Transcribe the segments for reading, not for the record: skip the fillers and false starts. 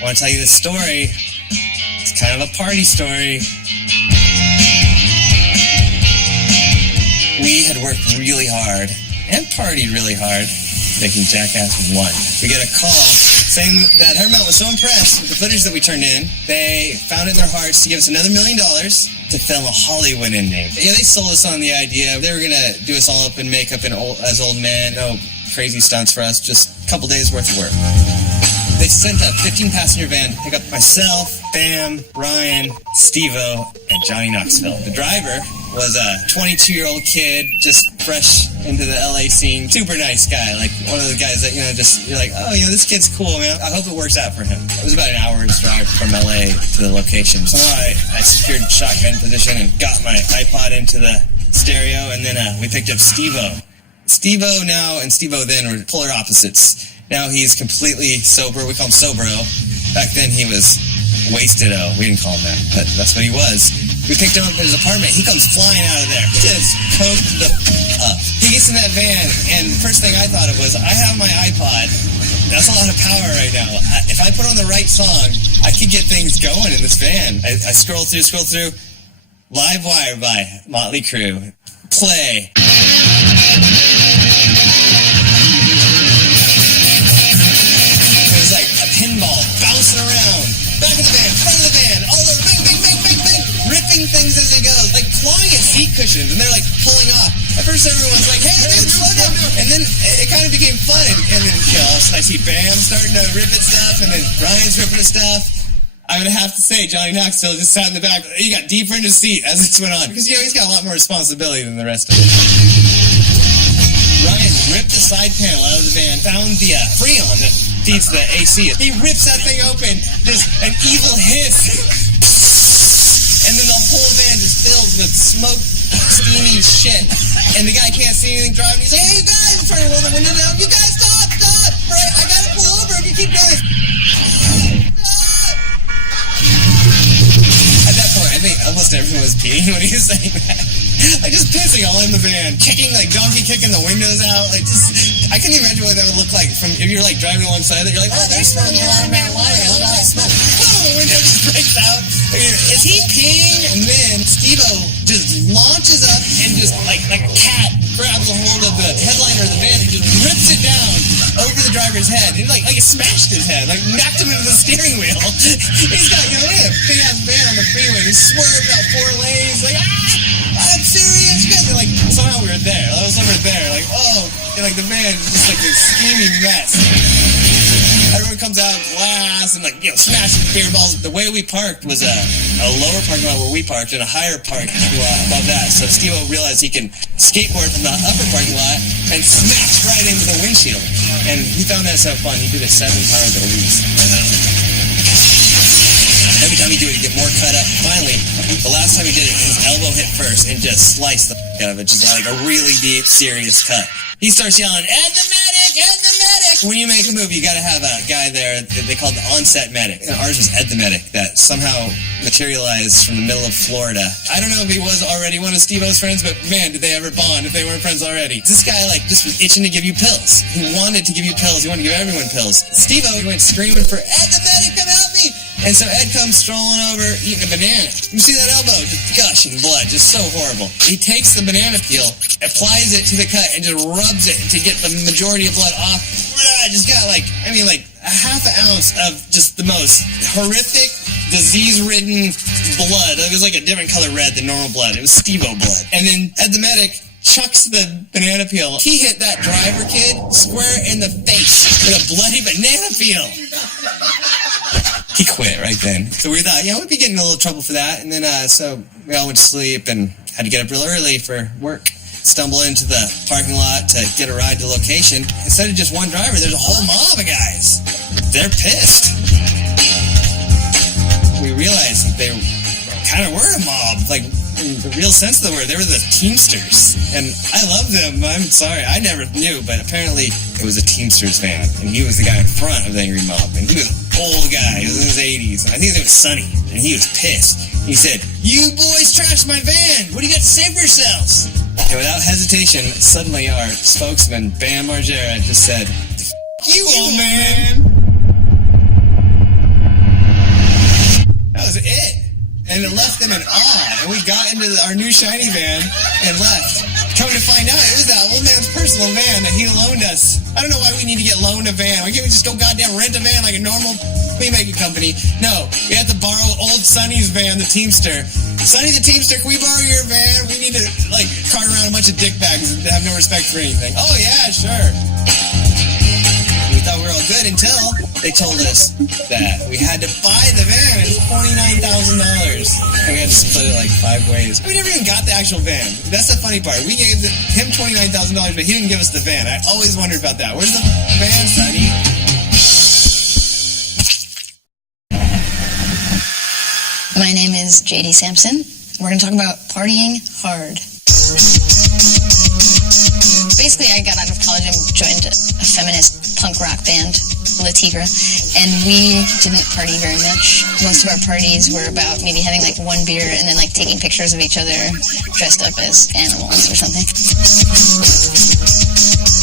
I want to tell you this story. It's kind of a party story. We had worked really hard and partied really hard making Jackass 1. We get a call saying that Paramount was so impressed with the footage that we turned in, they found it in their hearts to give us another $1 million to film a Hollywood ending. Yeah, they sold us on the idea. They were going to do us all up in makeup and as old men. No crazy stunts for us, just a couple days worth of work. They sent a 15-passenger van to pick up myself, Bam, Ryan, Steve-O, and Johnny Knoxville. The driver was a 22-year-old kid, just fresh into the LA scene. Super nice guy, like one of the guys that, just, you're like, oh, this kid's cool, man. I hope it works out for him. It was about an hour's drive from LA to the location. Somehow I secured shotgun position and got my iPod into the stereo, and then we picked up Steve-O. Steve-O now and Steve-O then were polar opposites. Now he's completely sober. We call him Sobro. Back then he was wasted-o. We didn't call him that, but that's what he was. We picked him up at his apartment. He comes flying out of there. Just coked the up. He gets in that van, and the first thing I thought of was, I have my iPod. That's a lot of power right now. If I put on the right song, I could get things going in this van. I scroll through. Live Wire by Motley Crue. Play. Pinball, bouncing around, back of the van, front of the van, all over, bang, ripping things as it goes, like clawing at seat cushions, and they're like pulling off. At first everyone's like, hey, dude, slow down. And then it kind of became fun, and then, all of a sudden I see Bam starting to rip at stuff, and then Ryan's ripping at stuff. I'm going to have to say, Johnny Knoxville just sat in the back. He got deeper into his seat as this went on, because, he's got a lot more responsibility than the rest of us. Ryan ripped the side panel out of the van, found the Freon that feeds the AC. He rips that thing open, just an evil hiss. And then the whole van just fills with smoke, steamy shit. And the guy can't see anything driving. He's like, hey, you guys, I'm trying to roll the window down. You guys, stop. Right, I gotta pull over if you keep going. Stop. At that point, I think almost everyone was peeing when he was saying that. Like, just pissing all in the van, kicking, like, donkey kicking the windows out, like, just, I couldn't imagine what that would look like from, if you're, like, driving alongside it, you're like, oh, there's smoke, look at all that smoke. Oh, the window just breaks out. Is he peeing? And then Steve-O just launches up and just, like a cat, grabs a hold of the headliner of the van and just rips it down over the driver's head. And, like it smashed his head, like, knocked him into the steering wheel. He's got, we had a big-ass van on the freeway, he swerved out 4 lanes, like, I'm serious, you guys are like, somehow we were there. I was over there, like, oh, and like the van is just like this steamy mess. Everyone comes out, glass, and like, smashing beer balls. The way we parked was a lower parking lot where we parked and a higher parking lot above that. So Steve-O realized he can skateboard from the upper parking lot and smash right into the windshield. And he found that so fun. He did it 7 times at least. Every time he do it, he'd get more cut up. Finally, the last time he did it, his elbow hit first and just sliced the out of it. Just like a really deep, serious cut. He starts yelling, Ed the medic! Ed the medic! When you make a movie, you gotta have a guy there that they call the on-set medic. And ours was Ed the medic that somehow materialized from the middle of Florida. I don't know if he was already one of Steve-O's friends, but man, did they ever bond if they weren't friends already. This guy, just was itching to give you pills. He wanted to give you pills. He wanted to give everyone pills. Steve-O went screaming for, Ed the medic, come help me! And so Ed comes strolling over, eating a banana. You see that elbow? Just gushing blood, just so horrible. He takes the banana peel, applies it to the cut, and just rubs it to get the majority of blood off. Just got like a half an ounce of just the most horrific, disease-ridden blood. It was like a different color red than normal blood. It was Steve-O blood. And then Ed the medic chucks the banana peel. He hit that driver kid square in the face with a bloody banana peel. He quit right then. So we thought, we'd be getting in a little trouble for that. And then, so we all went to sleep and had to get up real early for work. Stumble into the parking lot to get a ride to location. Instead of just one driver, there's a whole mob of guys. They're pissed. We realized that they kind of were a mob, like in the real sense of the word. They were the Teamsters. And I love them. I'm sorry, I never knew, but apparently it was a Teamsters van. And he was the guy in front of the angry mob. And he was an old guy. He was in his 80s. And I think his name was Sonny. And he was pissed. He said, you boys trashed my van. What do you got to say for yourselves? And without hesitation, suddenly our spokesman, Bam Margera, just said, you old man. was it. And it left them in awe. And we got into our new shiny van and left. Come to find out, it was that old man's personal van that he loaned us. I don't know why we need to get loaned a van. Why can't we just go goddamn rent a van like a normal filmmaking company? No, we had to borrow old Sonny's van, the Teamster. Sonny the Teamster, can we borrow your van? We need to, like, cart around a bunch of dick bags and have no respect for anything. Oh, yeah, sure. We thought we were all good until they told us that we had to buy the van. It's $49,000. And we had to split it like 5 ways. We never even got the actual van. That's the funny part. We gave him $29,000, but he didn't give us the van. I always wondered about that. Where's the van, Sonny? My name is JD Sampson. We're going to talk about partying hard. Basically, I got out of college and joined a feminist punk rock band, La Tigra, and we didn't party very much. Most of our parties were about maybe having like one beer and then like taking pictures of each other dressed up as animals or something.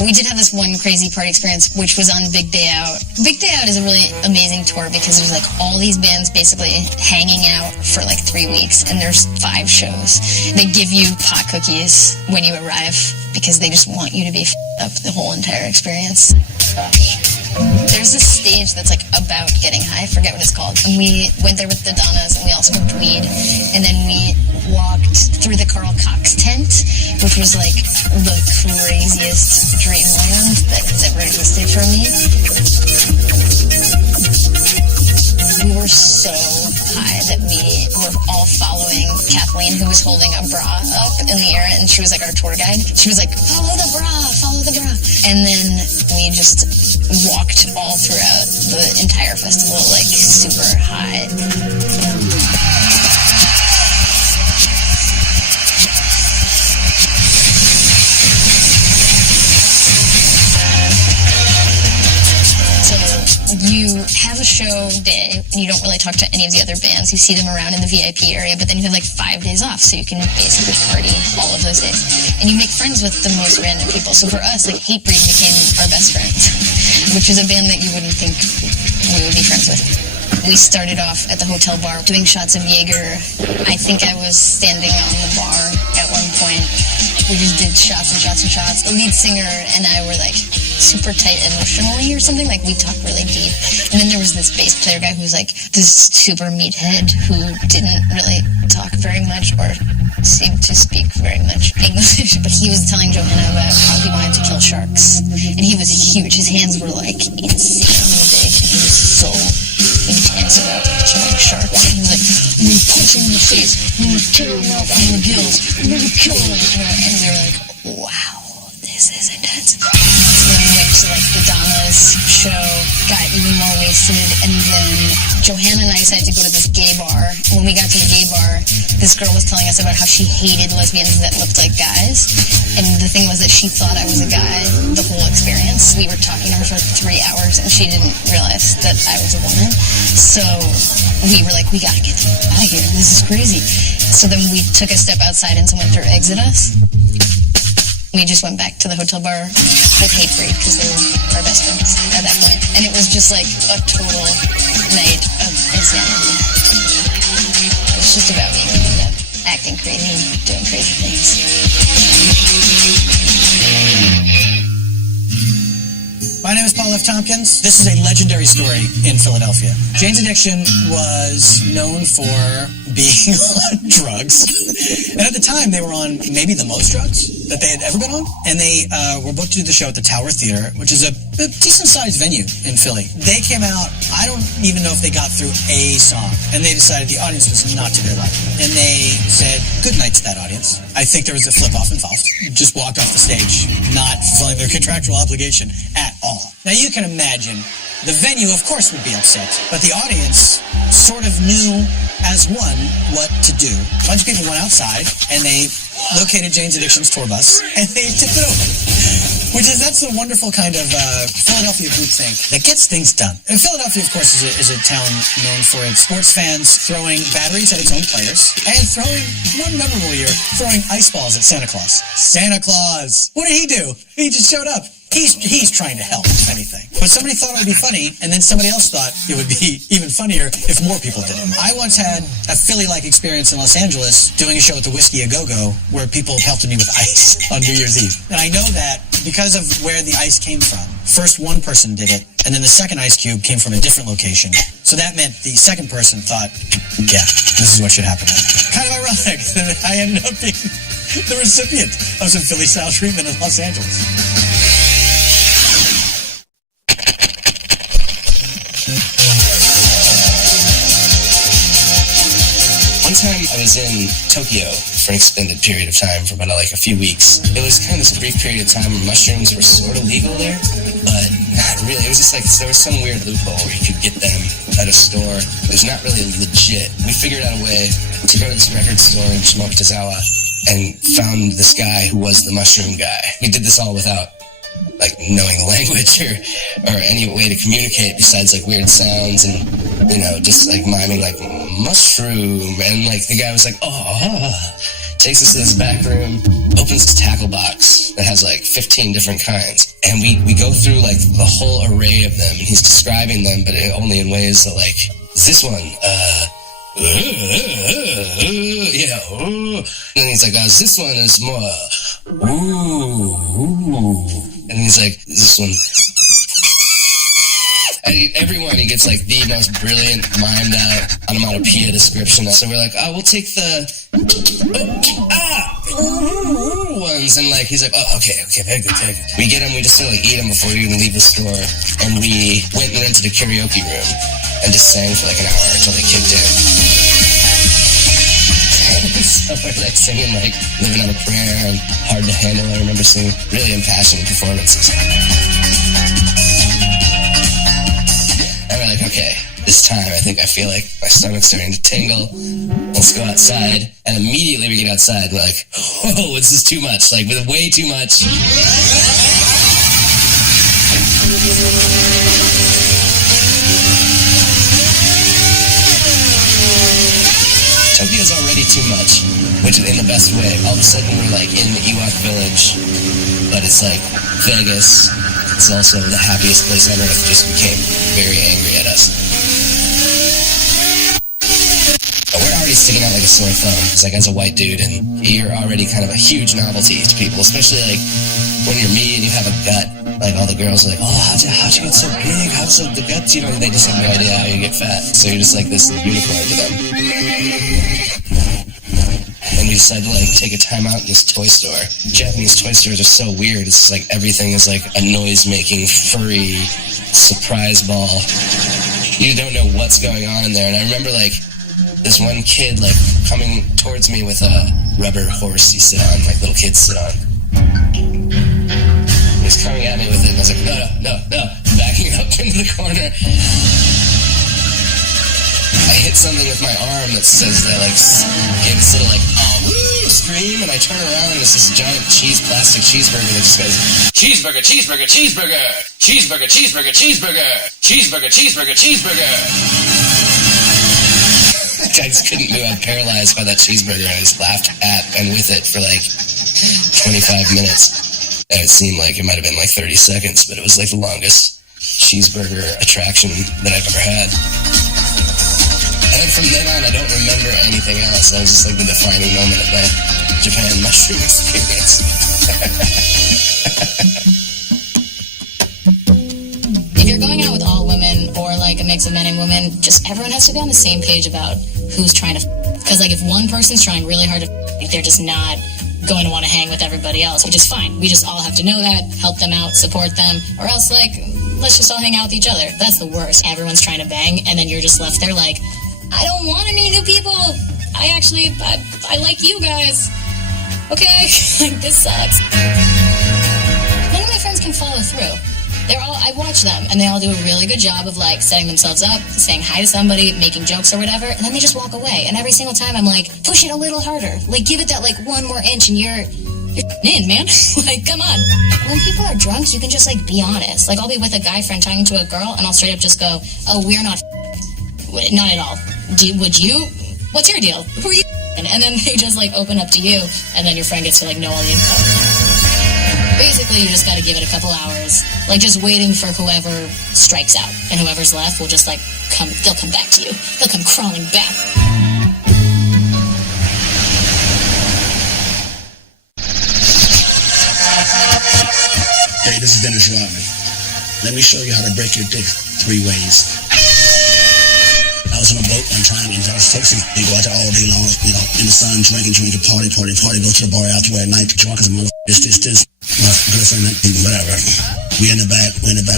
We did have this one crazy party experience, which was on Big Day Out. Big Day Out is a really amazing tour because there's like all these bands basically hanging out for like 3 weeks, and there's 5 shows. They give you pot cookies when you arrive because they just want you to be up the whole entire experience. There's this stage that's like about getting high, I forget what it's called. And we went there with the Donnas and we also smoked weed. And then we walked through the Carl Cox tent, which was like the craziest dreamland that has ever existed for me. We were so high that we were all following Kathleen, who was holding a bra up in the air, and she was like our tour guide. She was like, follow the bra, follow the bra. And then we just walked all throughout the entire festival, like super high. You have a show day, and you don't really talk to any of the other bands. You see them around in the VIP area, but then you have like 5 days off, so you can basically party all of those days. And you make friends with the most random people. So for us, like Hatebreed became our best friends, which is a band that you wouldn't think we would be friends with. We started off at the hotel bar doing shots of Jaeger. I think I was standing on the bar at one point. We just did shots and shots and shots. The lead singer and I were like super tight emotionally or something. Like we talked really deep. And then there was this bass player guy who was like this super meathead who didn't really talk very much or seem to speak very much English. But he was telling Johanna about how he wanted to kill sharks. And he was huge. His hands were like insanely big. And he was so intense about killing sharks. He was like, I'm gonna punch him in the face, I'm gonna tear him out from the gills, I'm gonna kill him. And we were like, wow, this is intense. So then we went to like the Donna's show, got even more wasted, and then Johanna and I decided to go to this gay bar. And when we got to the gay bar, this girl was telling us about how she hated lesbians that looked like guys. And the thing was that she thought I was a guy the whole experience. We were talking to her for 3 hours, and she didn't realize that I was a woman. So we were like, we gotta get out of here. This is crazy. So then we took a step outside and someone threw eggs at us. We just went back to the hotel bar with Hatebreed because they were our best friends at that point. And it was just like a total night of insanity. It's just about being acting crazy and doing crazy things. My name is Paul F. Tompkins. This is a legendary story in Philadelphia. Jane's Addiction was known for being on drugs. And at the time, they were on maybe the most drugs that they had ever been on. And they were booked to do the show at the Tower Theater, which is a decent-sized venue in Philly. They came out, I don't even know if they got through a song. And they decided the audience was not to their liking. And they said, good night to that audience. I think there was a flip-off involved. Just walked off the stage, not fulfilling their contractual obligation at all. Now you can imagine, the venue of course would be upset, but the audience sort of knew as one what to do. A bunch of people went outside and they located Jane's Addiction's tour bus and they tipped it over. That's the wonderful kind of Philadelphia groupthink that gets things done. And Philadelphia, of course, is a town known for its sports fans throwing batteries at its own players and throwing, one memorable year, throwing ice balls at Santa Claus. Santa Claus! What did he do? He just showed up. he's trying to help, if anything. But somebody thought it would be funny, and then somebody else thought it would be even funnier if more people did it. I once had a Philly-like experience in Los Angeles doing a show at the Whiskey A Go-Go where people pelted me with ice on New Year's Eve. And I know that because of where the ice came from. First one person did it, and then the second ice cube came from a different location. So that meant the second person thought, yeah, this is what should happen now. Kind of ironic that I ended up being the recipient of some Philly-style treatment in Los Angeles. One time I was in Tokyo for an extended period of time, for about like a few weeks. It was kind of this brief period of time where mushrooms were sort of legal there, but not really. It was just like there was some weird loophole where you could get them at a store. It was not really legit. We figured out a way to go to this record store in Shimokizawa and found this guy who was the mushroom guy. We did this all without like knowing the language or any way to communicate besides like weird sounds and, you know, just like miming like mushroom. And like the guy was like, oh, takes us to this back room, opens this tackle box that has like 15 different kinds. And we go through like the whole array of them, and he's describing them, but only in ways that like, this one, yeah, and then he's like, this one is more, ooh. And he's like, this one. And everyone, he gets like the most brilliant, mimed out onomatopoeia description. So we're like, oh, we'll take the ones. And like, he's like, oh, okay, very good. We get them, we just sort of like eat them before we even leave the store. And we went and rented a karaoke room and just sang for like an hour until they kicked in. So we're like singing like Living on a Prayer and Hard to Handle. I remember singing really impassioned performances. And we're like, okay, this time I feel like my stomach's starting to tingle. Let's go outside. And immediately we get outside, we're like, whoa, this is too much. Like, with way too much. Tokyo's already too much, which is in the best way. All of a sudden we're like in the Ewok village, but it's like Vegas. It's also the happiest place on earth, just became very angry at us. But we're already sticking out like a sore thumb. It's like as a white dude, and you're already kind of a huge novelty to people, especially like when you're me and you have a gut. Like all the girls are like, oh, how'd you get so big? How's the guts? You know, they just have no idea how you get fat. So you're just like this unicorn to them. And we decided to like take a time out in this toy store. Japanese toy stores are so weird. It's just like everything is like a noise-making, furry surprise ball. You don't know what's going on in there. And I remember like this one kid like coming towards me with a rubber horse you sit on, like little kids sit on. He was coming at me with it, and I was like, no, backing up into the corner. I hit something with my arm that says that like gave this little like scream, and I turn around and it's this giant plastic cheeseburger that just goes cheeseburger, cheeseburger, cheeseburger, cheeseburger, cheeseburger, cheeseburger, cheeseburger, cheeseburger, cheeseburger. I just couldn't move. I'm paralyzed by that cheeseburger, and I just laughed at and with it for like 25 minutes. And it seemed like it might have been like 30 seconds, but it was like the longest cheeseburger attraction that I've ever had. And then from then on, I don't remember anything else. That was just like the defining moment of my Japan mushroom experience. If you're going out with all women or like a mix of men and women, just everyone has to be on the same page about who's trying to because like if one person's trying really hard to they're just not going to want to hang with everybody else, which is fine. We just all have to know that, help them out, support them, or else like let's just all hang out with each other. That's the worst. Everyone's trying to bang, and then you're just left there like, I don't want to meet new people. I like you guys. Okay, like this sucks. None of my friends can follow through. I watch them, and they all do a really good job of like setting themselves up, saying hi to somebody, making jokes or whatever, and then they just walk away. And every single time I'm like, push it a little harder. Like give it that like one more inch, and you're in, man. Like, come on. When people are drunk, you can just like be honest. Like I'll be with a guy friend talking to a girl, and I'll straight up just go, oh, we're not at all. Would you? What's your deal? Who are you? And then they just like open up to you, and then your friend gets to like know all the info. Basically, you just gotta give it a couple hours, like just waiting for whoever strikes out, and whoever's left will just like they'll come back to you. They'll come crawling back. Hey, this is Dennis Rodman. Let me show you how to break your dick 3 ways. I was on a boat one time in Dallas, Texas. We go out there all day long, you know, in the sun, drinking, party, go to the bar after at night, drunk as a mother. This. My girlfriend, whatever. We're in the back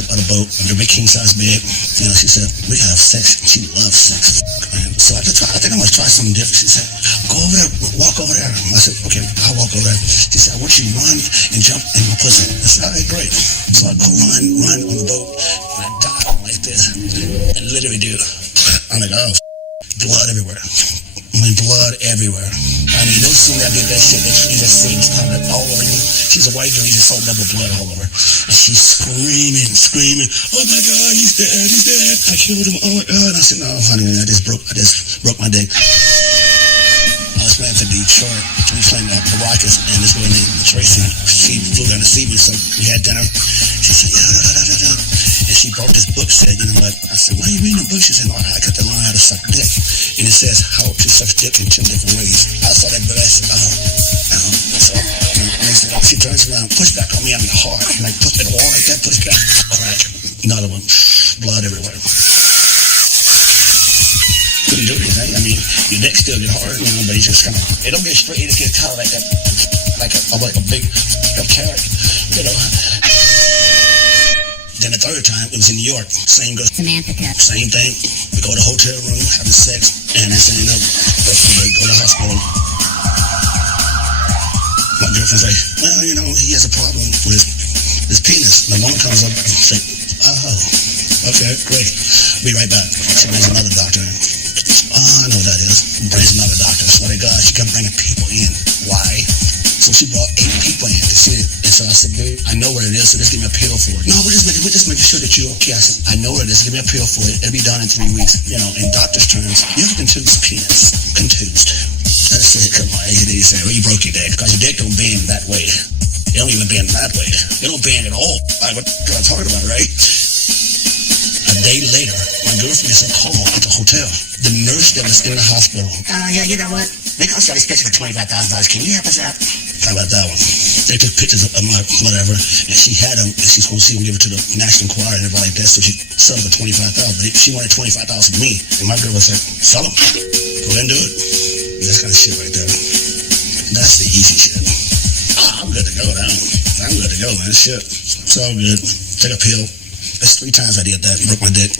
of the boat, the big king-size bed. You know, she said, we have sex. She loves sex. Man. So I think I'm going to try something different. She said, go over there, walk over there. I said, okay, I'll walk over there. She said, I want you to run and jump in my pussy. I said, all right, great. So I go run on the boat, and I dive like this. And literally do. I'm like, oh, blood everywhere. I mean, blood everywhere. I mean, no sooner I did that shit that she just sings coming all over you. She's a white girl, you just saw double blood all over. And she's screaming, oh my God, he's dead. I killed him, oh my God. And I said, no, honey, I just broke my dick. I was playing for Detroit. We were playing the Rockets, and this girl named Tracy, she flew down to see me, so we had dinner. She said, yeah. And she brought this book, said, you know what? I said, why are you reading the book? She said, no, I got to learn how to suck dick. And it says how to suck dick in 2 different ways. I saw that book, I said, so next thing she turns around, push back on me, I mean hard. Like, push that wall like that, push back, crack. Another one, blood everywhere. Couldn't do anything. I mean, your dick still get hard, you know, but you just kind of, it don't get straight, it gets kind of like that, like a big carrot, you know. Then the 3rd time, it was in New York. Same girl. Samantha. Same thing. We go to the hotel room, having sex, and next thing you know, go to the hospital. My girlfriend's like, well, you know, he has a problem with his penis. The woman comes up and says, oh, okay, great. Be right back. She brings another doctor in. Oh, I know what that is. Brings another doctor. Swear to God, she kept bringing people in. Why? So she brought 8 people in to see it. And so I said, babe, I know what it is, so just give me a pill for it. No, we're just making sure that you're okay. I said, I know what it is, give me a pill for it. It'll be done in 3 weeks. You know, in doctor's terms, you have a contused penis. Contused. I said, come on. He said, well, you broke your dick. Because your dick don't bend that way. It don't even bend that way. It don't bend at all. Like, what I'm talking about, right? A day later, my girlfriend gets a call at the hotel. The nurse that was in the hospital. Yeah, you know what? They got this picture for $25,000. Can you help us out? How about that one? They took pictures of my whatever, and she had them, and she's supposed to give it to the National Enquirer and everybody like that, so she sold them for $25,000. But she wanted $25,000 from me, and my girl was like, sell them. Go ahead and do it. That kind of shit right there. That's the easy shit. Oh, I'm good to go now. I'm good to go, man. Shit. It's all good. Take a pill. That's 3 times I did that. Broke my dick.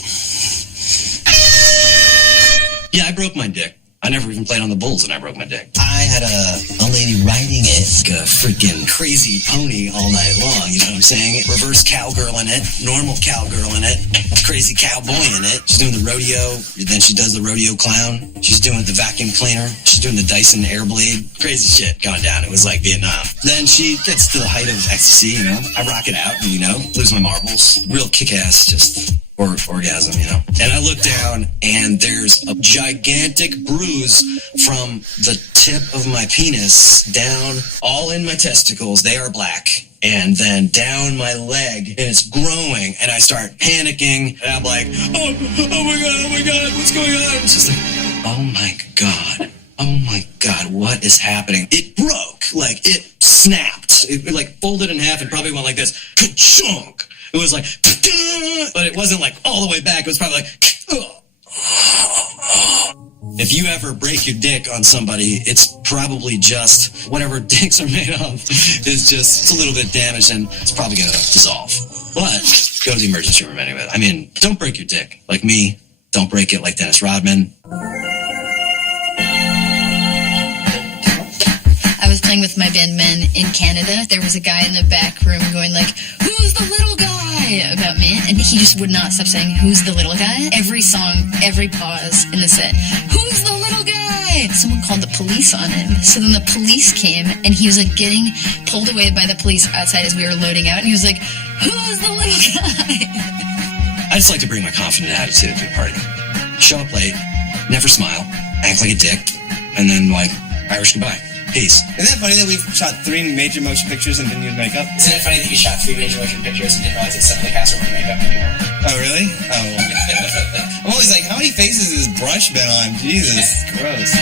Yeah, I broke my dick. I never even played on the Bulls and I broke my dick. I had a lady riding it. Like a freaking crazy pony all night long, you know what I'm saying? Reverse cowgirl in it, normal cowgirl in it, crazy cowboy in it. She's doing the rodeo, then she does the rodeo clown. She's doing the vacuum cleaner. She's doing the Dyson Airblade. Crazy shit going down. It was like Vietnam. Then she gets to the height of ecstasy, you know? I rock it out, you know? Lose my marbles. Real kick-ass, just... orgasm, you know. And I look down, and there's a gigantic bruise from the tip of my penis down all in my testicles. They are black. And then down my leg, and it's growing, and I start panicking, and I'm like, oh my God, what's going on? It's just like, oh my God, what is happening? It broke, like, it snapped. It like folded in half and probably went like this, ka-chunk. It was like, but it wasn't like all the way back. It was probably like, if you ever break your dick on somebody, it's probably just whatever dicks are made of is just, it's a little bit damaged and it's probably going to dissolve. But go to the emergency room anyway. I mean, don't break your dick like me. Don't break it like Dennis Rodman. I was playing with my band Men in Canada. There was a guy in the back room going like, who's the little guy? About me. And he just would not stop saying, who's the little guy? Every song, every pause in the set. Who's the little guy? Someone called the police on him. So then the police came and he was like getting pulled away by the police outside as we were loading out. And he was like, who's the little guy? I just like to bring my confident attitude to a party. Show up late, never smile, act like a dick, and then like Irish goodbye. Peace. Isn't that funny that we've shot 3 major motion pictures and didn't use makeup? Isn't it funny that you shot 3 major motion pictures and didn't realize that some of the cast were wearing makeup anymore? Oh, really? Oh. I'm always like, how many faces has Brush been on? Jesus, gross.